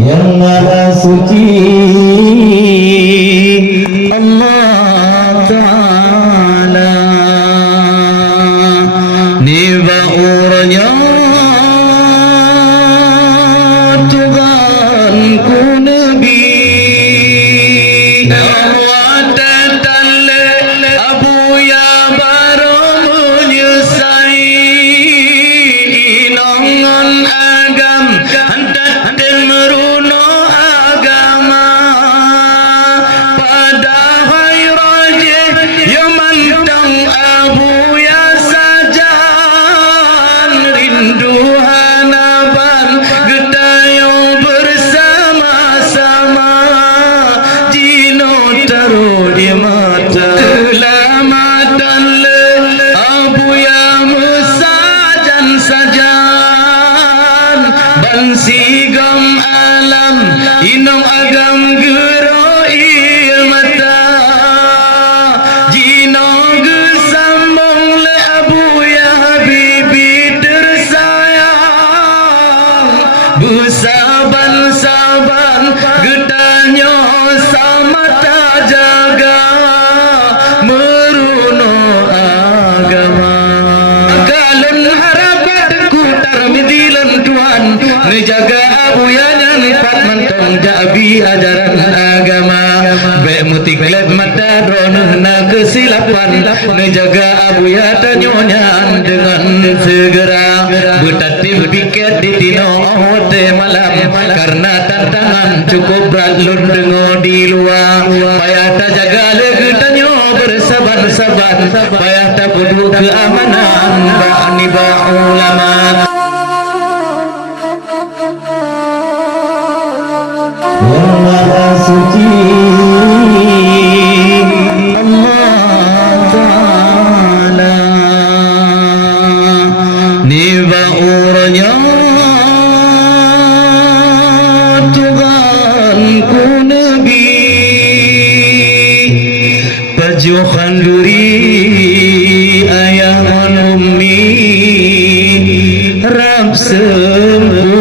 yang maha suci Allah Ta'ala ni baurnya Tuhanku Nabi Sigam alam inong agam geroi mata jinong gesambung le abu ya habibi tersayang bersaban-saban gedanyo sama tak jaga meruno agama kalun harapanku tarmidilan Tuhan menjaga abu yang lipat mentong jabi ajaran agama baik mutiklep mata dronuna kesilapan menjaga abu ya tanyonya dengan segera bertatib piket di tino hote malam karena tantangan cukup berat lun dengo di luar payah tak jaga lagi tanyo bersabar-sabar payah tak pedu keamanan ba'ni ba'ulama yang maha suci Allah Ta'ala ni baurnya Tuhanku Nabi pajuhan duri ayah ummi Rab sempurna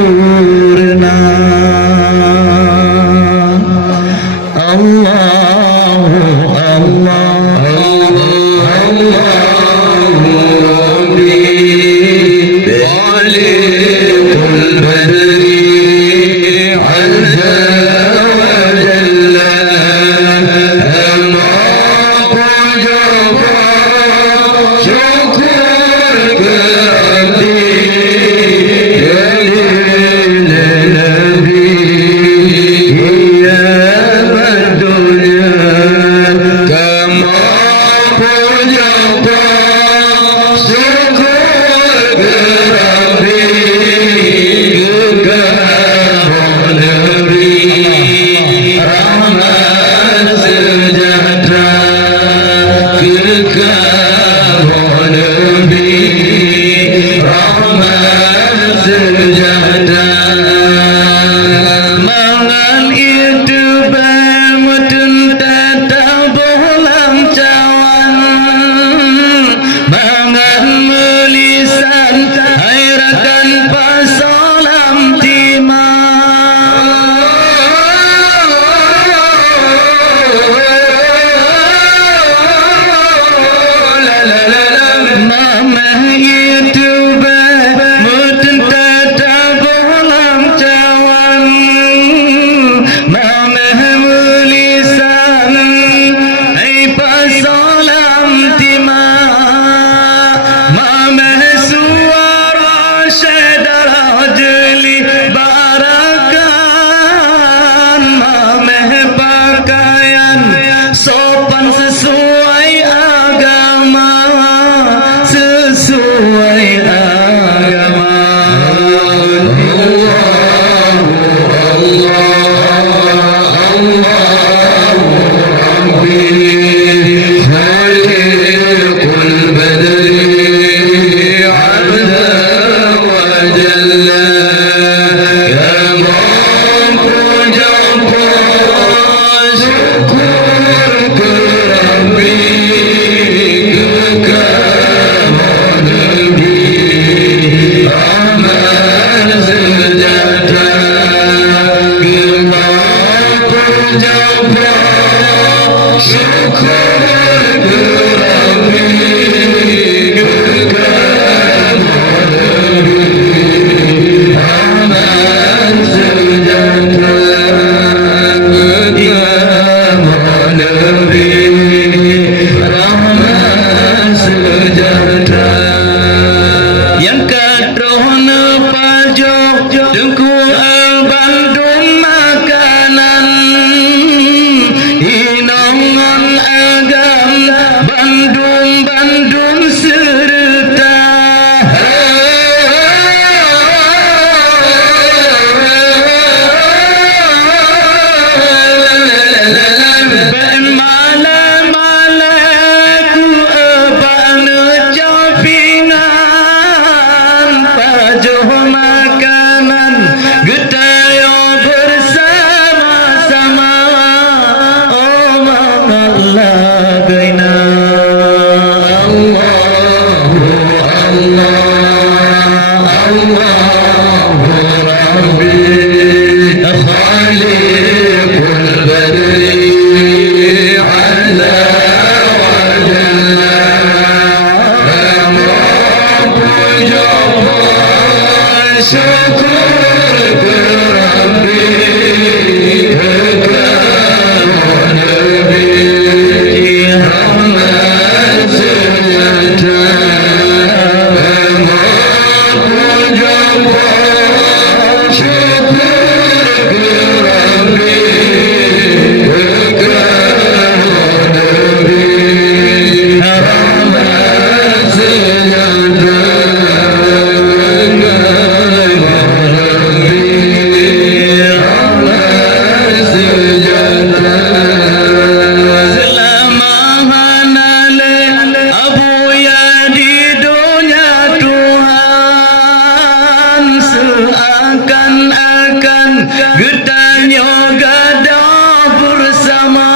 Getanya gada bersama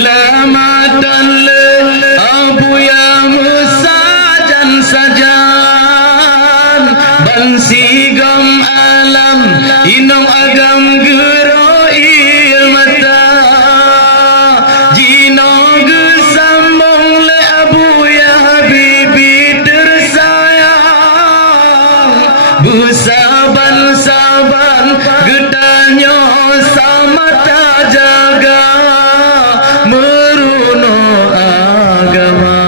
Selamatan Abu ya musajan sajan Bansigam alam Inong agam geroi mata Jino gesambung le Abu ya Habibi tersayang Bersaban-saban getanya sama tak jaga meruno agama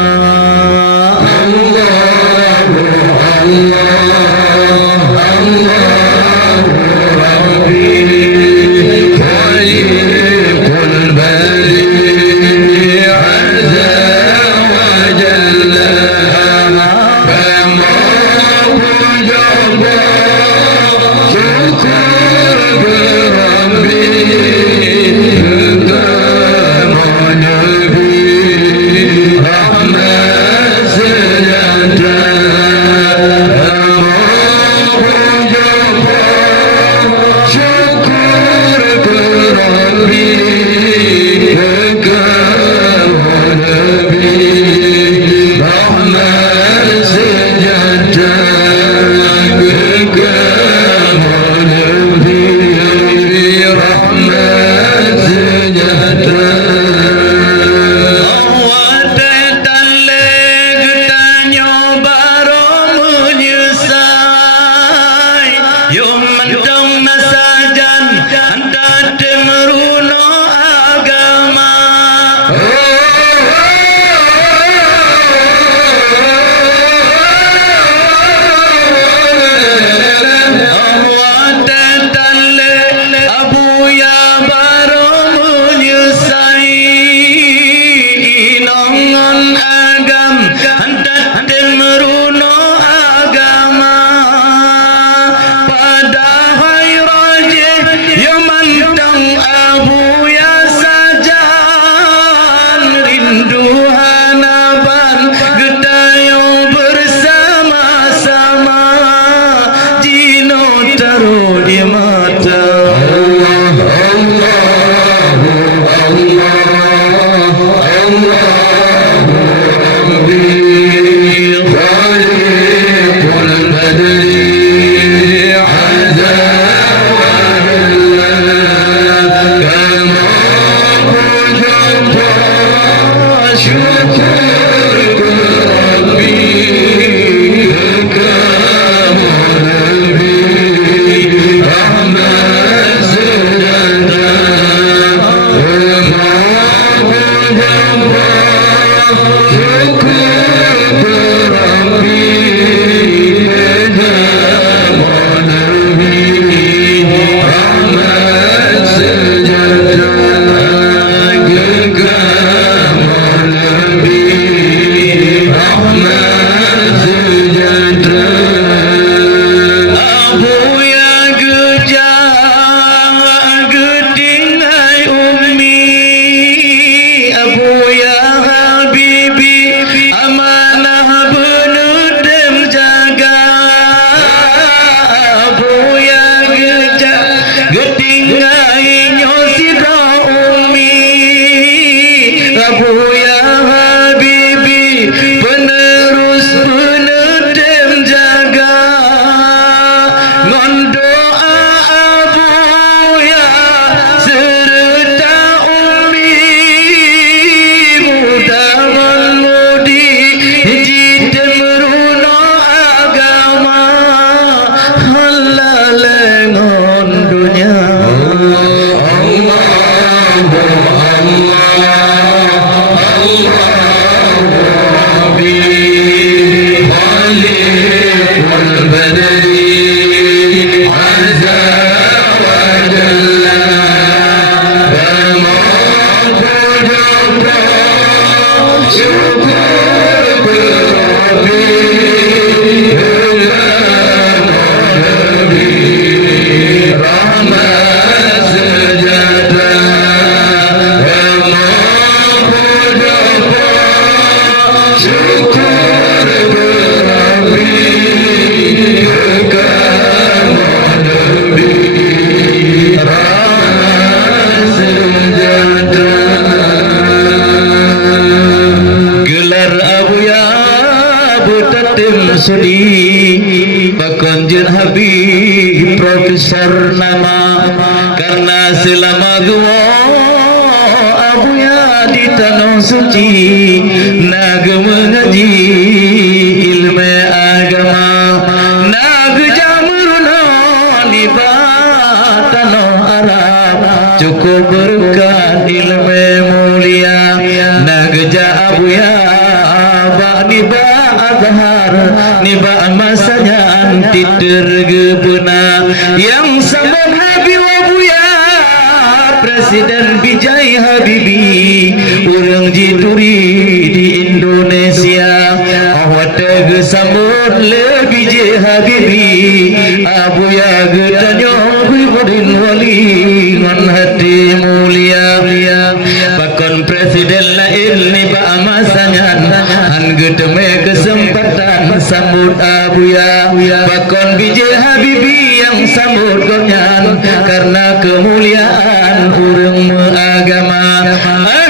Abu ya Habibi tim sudi Bakonjun Habib Profesor nama Karena selama gua Abuya di tanah suci Naga mengaji ilmu agama Naga jamurna nibat tanah Arab Cukup berkat ilmu mulia Naga Abuya Niba azhar Niba masanya anti tergebuna Yang sambung Habib Abuya Presiden Bijay Habibi Urang jituri di Indonesia Awat gesambut le Bijay Habibi Abuya getanyo Hibrin wali Ngan hati mulia Bakon Presiden lain Niba masanya Gedeme kesempatan sambut Abuya Bakon Bijay Habibi yang sambut gonyan Karena kemuliaan urang agama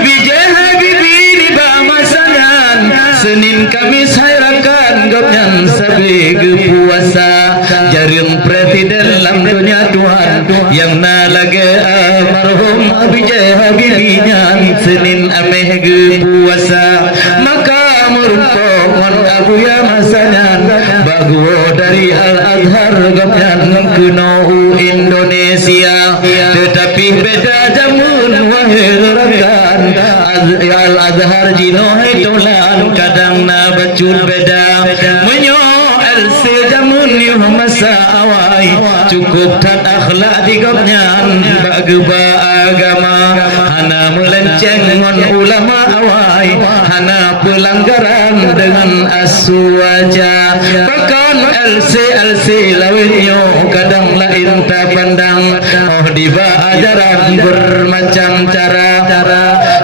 Bijay Habibi di bamasangan Senin Kamis hairakan gonyan sabege puasa Jaring presiden lam dunia Tuhan Yang nalage almarhum Bijay Habibi nyan Senin ameh ge puasa Maka merupakan Abuya masanya bagu dari Al-Azhar gamyan kenau Indonesia tetapi beda jamun wahai rekan Al-Azhar jino hitolan kadang na bacun beda menyo LC jamun yu masa awai cukup tan akhlak di gamyan bagu ba agama hana melenceng ngon ulama awai hana pelanggaran dengan aswaja bahkan LC lawinyo kadang lain tak pandang diba ajaran bermacam cara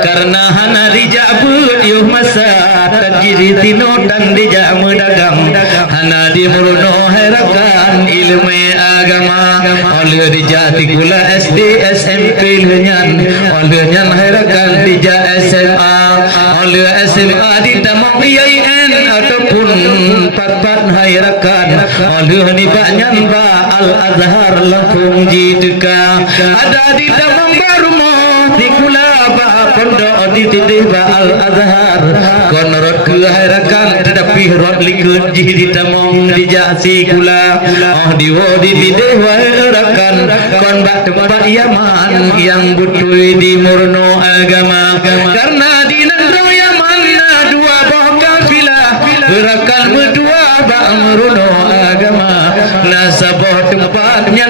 karena hana dijak but yuh masa tajiri tino dan dijak medagang hana dimuruno herakan ilmu agama oleh dijak tikula SD SMP lenyan oleh nyan herakan dijak SMA oleh SMA di tamang IAIN ataupun pat-pat hairakan oleh ni banyak ba Al-Azhar langsung jideka ada di tamang baru mo di kula ba pondok di titik ba Al-Azhar kon rot ke hairakan tetapi rot likut di tamang di jasi kula di wodi di dewa hairakan kon ba tempat Yaman yang butuh di murno agama karena di negeri gerakan berdua ba'amruno agama nasabah tempatnya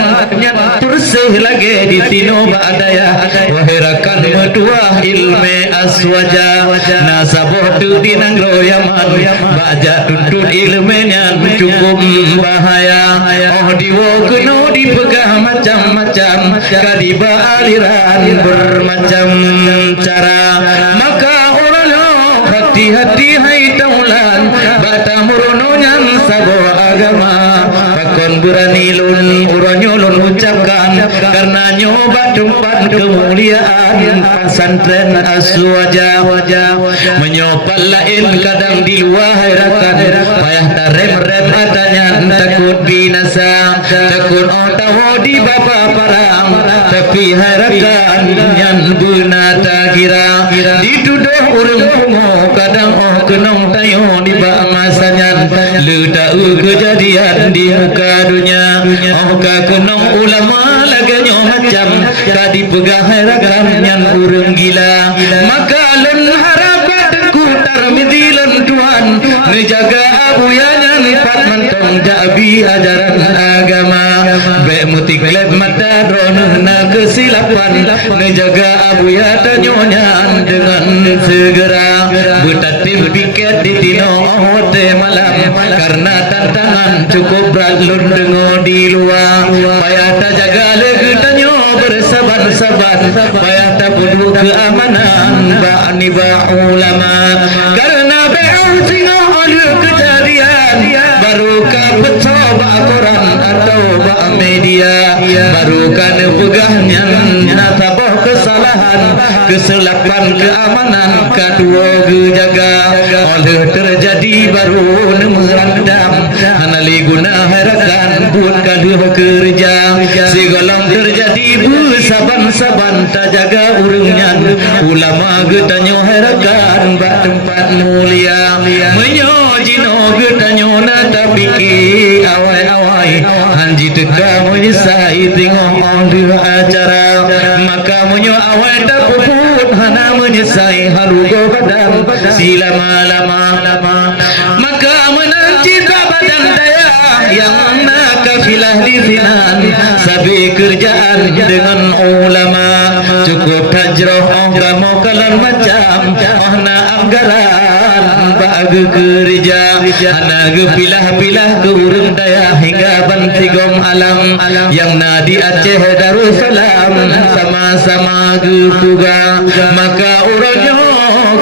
bersih lagi di tino ba'adaya wahirakan berdua ilme aswaja nasabah tu di nangro yaman ba'ja tuntut ilmenya cukup bahaya diwo keno dipegah macam-macam kadiba aliran bermacam cara maka hati-hati hai taulan bata murononya sabo agama pakon berani lun uronyolun ucapkan karena nyoba tempat kemuliaan pesantren aswaja menyopal lain kadang di luar hairakan payah tarem-rem adanya takut binasa takut otaho di bapa parang tapi hairakan yang benata kira dituduh urang pungo kadang kenong tayo di ba masanya lu tahu kejadian di muka dunia ka kenong ulama laganyo macam tadi pegang harakan yang urang gila maka lun harapat ku tarmidilan Tuhan ngejaga Abuya nipat mentong jabi ajaran agama be mutiklep mata dronuh na kesilapan ngejaga Abuya tanyonya dengan segera butatim piket di tino hote malam karena tantangan cukup berat lun dengo di luar payah tak jaga lagi tanyo bersabar-sabar payah tak pudu keamanan ba'ni ba'ulama karena be'u singo oleh kejadian baru kapetso ba'akoran atau ba'media baru kan pegahnya nasabah kesalahan keselapan keamanan kedua kejaga oleh terjadi baru nemeran buat kaduh kerja segolong terjadi saban-saban tak jaga urungnya ulama getanyo herakan bak tempat mulia menyojino getanyo na tapiki awai-awai hanji teka menyesai tengok on acara maka menyo awai tak puput hana menyesai harugo badan sila lama-lama maka menanti badan daya yang mana kafilah di finan sabi kerjaan dengan ulama cukup tajroh kamu kalan macam na anggaran bagi kerja anak pilah-pilah ke urang daya hingga bantigom alam yang nadi Aceh Darussalam sama-sama ke puga maka urangnya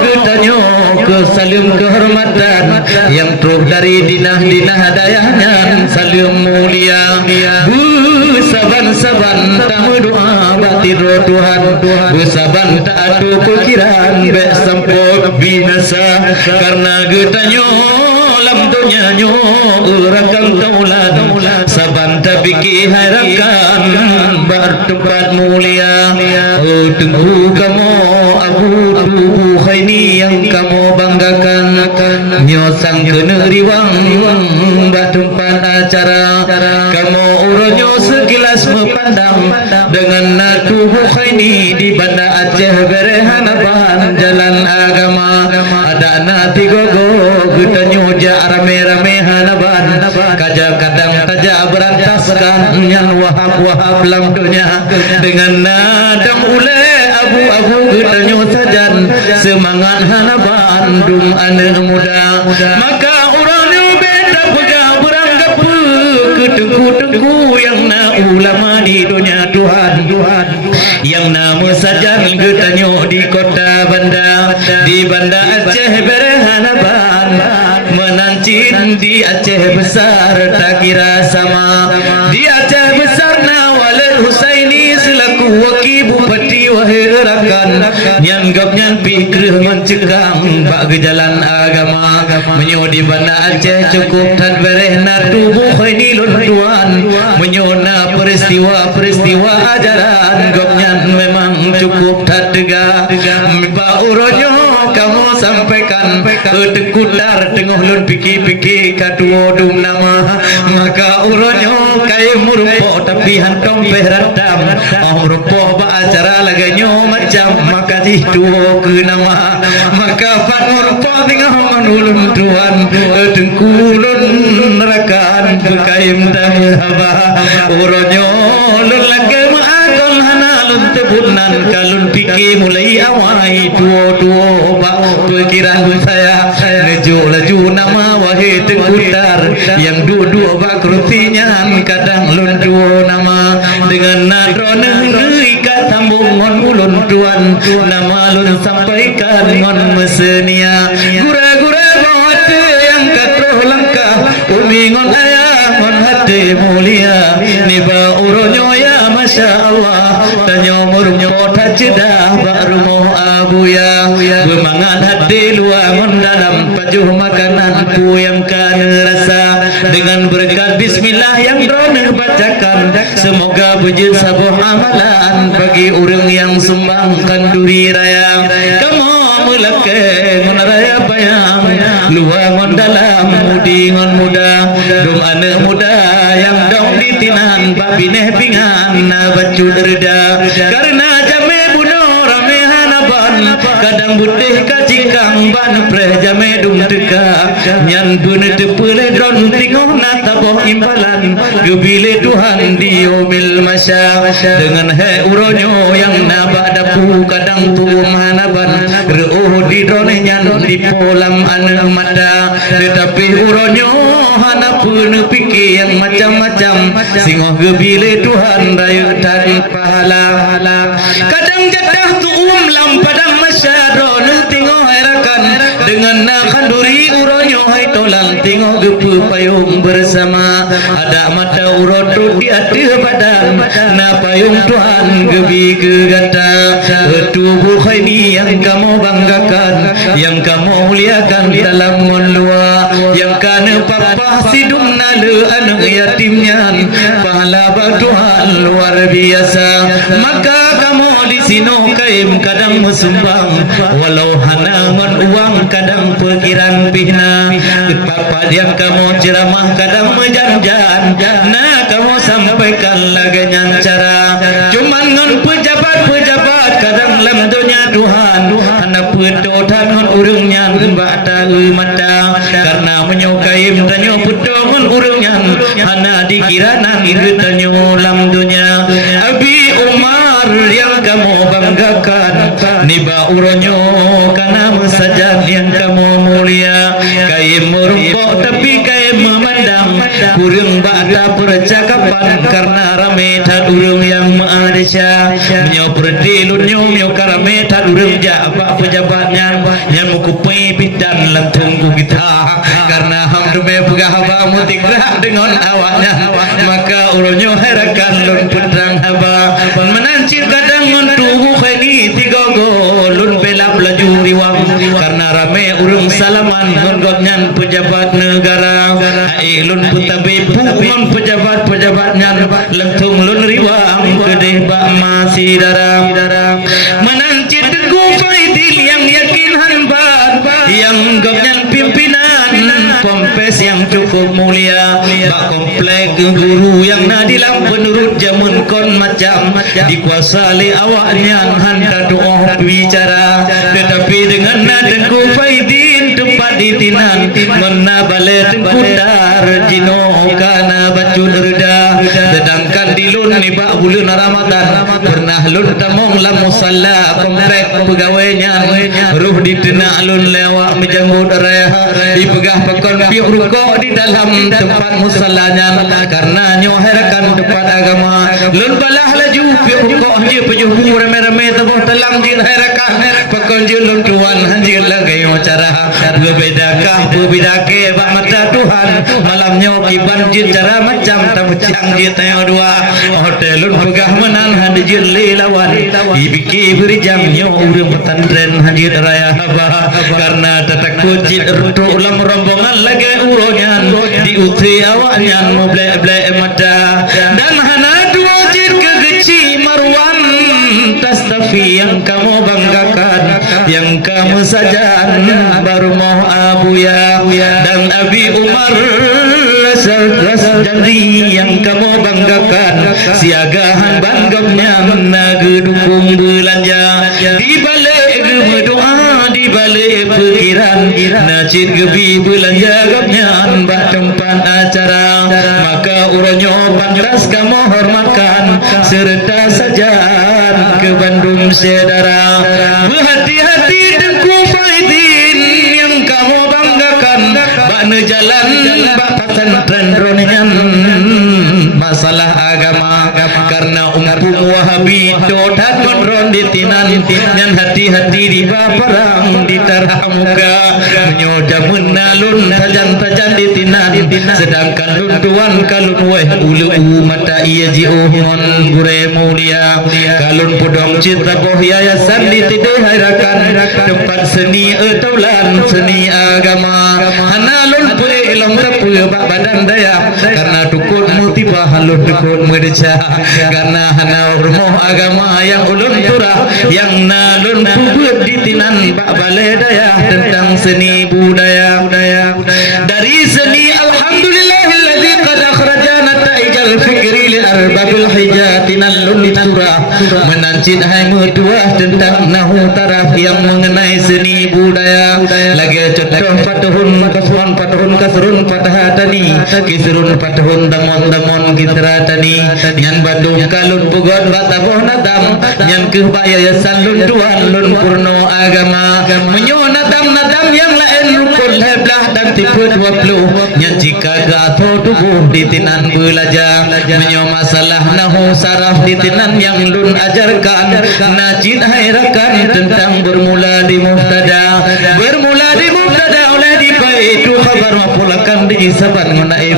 getanyo ke salim kehormatan yang terus dari dinah-dinah dayahnya salim mulia saban-saban tamu doa batin roh Tuhan saban tak ada pikiran bek sampai binasa karena getanyo lam dunia nyo urakan taulan saban tak fikir harakan bertempat mulia tunggu kamu abu tubuh ini yang kamu banggakan nyosang kena riwang bertempat acara kamu uronyo sekilas memandang dengan tubuh ini di Banda Aceh berehanapan jalan agama ada nanti gogo getanyo ja rame-rame hanaban kaja kadang taja berantaskan yang wahab-wahab lam dunia dengan nadam ule abu-abu getanyo sajan semangat hanaban dum anak muda maka orangnya beda pegah beranggap ketengku-tengku yang na ulama di dunia Tuhan yang nama sajan getanyo di kota Banda di Banda Aceh berehanaban menancin di Aceh besar tak kira sama di Aceh besar Nawalil Husaini selaku wakil bupati wahai rakan nyanggap nyan pikir mencekam bak jalan agama menyo di Banda Aceh cukup tan berehna tubuh ini lunduan menyona peristiwa ajaran gopnyan memang cukup tak tegak ba uronyo kamu sampaikan tekudar tengah lun pikir-pikir kadua dum nama maka uronyo kai murupo tapi hantong pehratam murupo ba acara laganyo macam maka di dua ke nama maka pan murupo tengah manulun tuan tengkulun nerakan bekaim tahaba uronyo lun lagi maakon hana lun tebunan kalun pikir mulai awai dua-dua bak pikiran saya laju nama wahai tengkutar yang dua-dua bak kerutinya kadang lun dua nama dengan nadron ikat sambung ngon ulun tuan nama lun sampaikan ngon mesenia gura-gura bawate yang katroh langkah umi ngon ayah ngon hati mulia niba uronyo ya Masya Allah tanyo murunyo tajedah barumo abuya bermangan hati luangon dalam pajuh makanan ku yang kan rasa dengan berkat bismillah yang drone bacakan semoga bujur sabuh amalan bagi orang yang sumbangkan duri raya kamu melake menaraya bayang luangon dalam mudi ngon muda dum anak muda yang dong ditinan babineh pingan bacu derda karena jame bunuh rame hanaban kadang putih kacikang ban preh jame dum teka nyan bune tepule dron tingoh nataboh imbalan gebile Tuhan diomil masya dengan he uronyo yang nabak dapu kadang tuum hanaban reuh di drone nyan di polam anak mata tetapi uronyo hanapun pikir yang macam-macam singoh gebile Tuhan rayu dari pahala kadang jadah tuum lam padang masyadron tingoh herakan dengan nakanduri uronyo hai tolang tingoh gepu payung bersama ada mata urotu di hati badan na payung Tuhan gebi gegata tubuh ini yang kamu banggakan yang kamu muliakan dalam menlua yang kana papa sidum nalu anu yatimnya, pahala Tuhan luar biasa. Maka kamu di sini kaim kadang mesumbang, walau hanangan uang kadang pikiran pihna. Papa yang kamu ceramah kadang menjanjan, nah kamu sampaikan lagi dengan cara. Cuman ngon pejabat kadang lam dunia Tuhan, anak pedotan ngon urungnya mbak tahu mata, karena menyukai tanyo pedotan urungnya, anak dikiranan itu tanyo lam dunia. Abi Umar yang kamu banggakan, niba uronyo karena masajan yang kamu mulia. Kaim merumpok tapi kaim memandang, kurang bata percakapan karena rame tak urung yang maadesya. Menyo perdilun nyo karame tak urung jabak pejabatnya yang mukupi bidan lantungku kita, karena hamdume pegah haba mutiklah dengan awaknya. Maka uronyo herakan lun putrang haba menancir kadang mentuhu khani tiga golun belap laju riwang, karena rame urung salaman ngongonyan pejabat negara. Lun putabe pungon pejabatnya lentung lun riwang kedeh bak masih darah. Menancir teguh faidil yang yakin hanbat, yang gopnyan pimpinan pompes yang cukup mulia. Bak komplek guru yang nadilam penurut jamun kon macam dikuasai awaknya handa doa bicara, tetapi dengan teguh faidin tempat ditinan mena balik putar jino kana bacun reda. Sedangkan di lun ni bak bulan Ramadan pernah lun tamong lam musalla komplek pegawainya ruh ditenak lun lewat menjanggut raya dipegah pekon pi rukuk di dalam tempat musallanya, karena nyoherakan tempat agama. Lun balah laju pi rukuk je pejuhu rame-rame tebuh telang jin herakan pekon je lun tuan hanjir lagi cara berbedakah bak mata Tuhan malamnya kiban jin cara macam tamucang je tayo dua hotelun pegah menan hanjir lawan ibiki berjam nyo urang petantren hanjir raya haba, karena takut jin rutu ulam rombongan lagi uronyan diuti awaknya moblek-blek mata, dan hana dua jin kegeci marwan tastafi yang kamu banggakan, yang kamu sajan baru mau abuya. Dan Abi Umar Rasjari yang kamu banggakan, siagahan banggapnya menaga dukung belanja, di balik berdoa di balik pikiran najid gebi belanja gapnya bak tempat acara. Maka uronyo pantas kamu hormatkan serta sajan ke Bandung saudara. Berhati-hati teguh faidin yang kamu banggakan, bak jalan bak pesantren ronyan masalah agama, karena umpung wahabi dodat konron ditinan yang hati-hati di perang di tarah muka menyoda menalun tajan-tajan ditinan, sedangkan lun tuan kalun weh ulu mata iya jiuhon gure mulia kalun podong cita boh yayasan ditidih harakan tempat seni etaulan seni agama. Hanalun pule ilam tapu bak badan daya, karena dukun mutibah halun dukun merca, karena hana rumah agama yang ulun turah yang nalun pubut ditinan bak balai daya tentang seni budaya. Dari seni alhamdulillahilladzi qad akhrajana ta'ijal fikri li arbabil hijatinal lun turah, menancit hai mutuah tentang nahu taraf yang mengenai seni budaya. Lagi contoh patuhun kasrun patahatani kisrun patuhun damon kisratani yang Bandung kalun pugon bataboh nadam yang kebaya yasan lun tuan lun purno agama menyo nadam yang lain rukun heblah dan tipe 20 yang jika gato tubuh ditinan belajar menyo masalah nahu saraf ditinan yang lun ajarkan najid hairakan tentang bermula di mubtada oleh di itu khabar mapulakan di saban mengenai